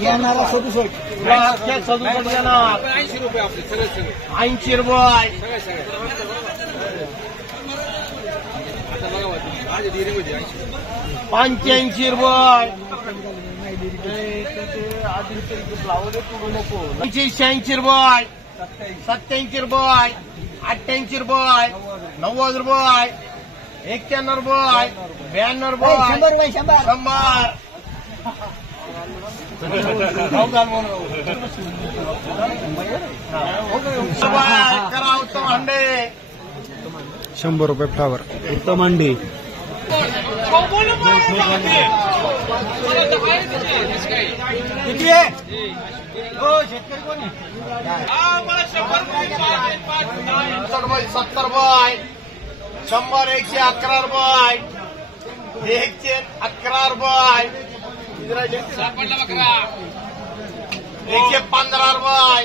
येणारा 67 80 रुपये आपले सगळे 80 रुपये 85 रुपये 86 रुपये 87 रुपये 88 रुपये 90 रुपये 91 रुपये 92 रुपये 100 करा उत्तम अंडे 100 रुपये फ्लावर उत्तम अंडी किती आहे हो शेतकरी कोणी 70 रुपये 100 111 रुपये 111 रुपये 115 रुपये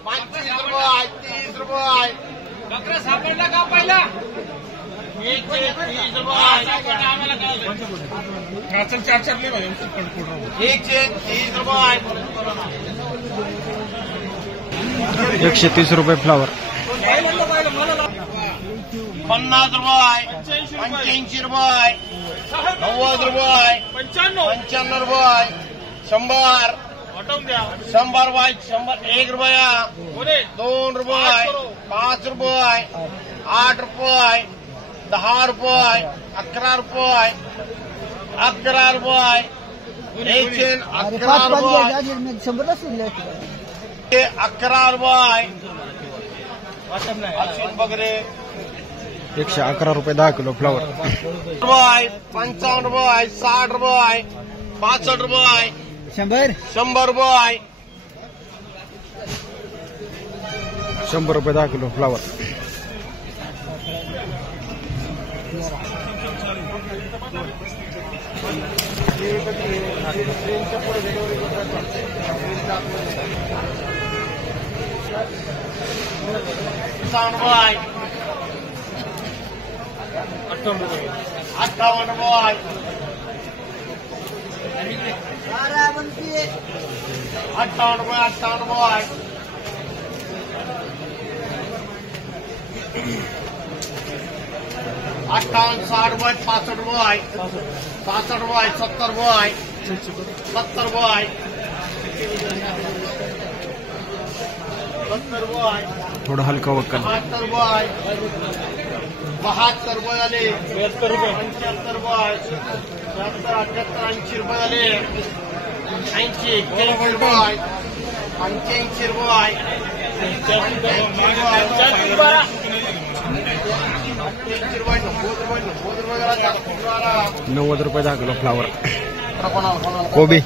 25 रुपये 30 रुपये बकरा सापडला का पहिला 130 रुपये 130 रुपये 130 रुपये फ्लावर 50 रुपये 85 रुपये 90 रुपये 95 रुपये 100 100 रुपये 101 रुपया 2 रुपये 5 रुपये 8 रुपये 10 रुपये 11 रुपये 11 रुपये 11 रुपये 11 रुपये वगैरे 111 रुपये 10 किलो फ्लावर रुपये 55 रुपये 60 रुपये 65 रुपये 100 रुपये 100 रुपये 10 किलो फ्लावर अठ्ठावन रुपये 58 रुपये 58 60 रुपये 65 रुपये 65 रुपये 70 रुपये 70 रुपये 70 रुपये थोड़ा हलका वक्कल 72 रुपये 72 रुपये आले 75 रुपये 75 रुपये 77 78 80 रुपये आले 80 81 रुपये 85 रुपये 90 रुपये 10 किलो फ्लावर कोबी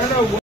90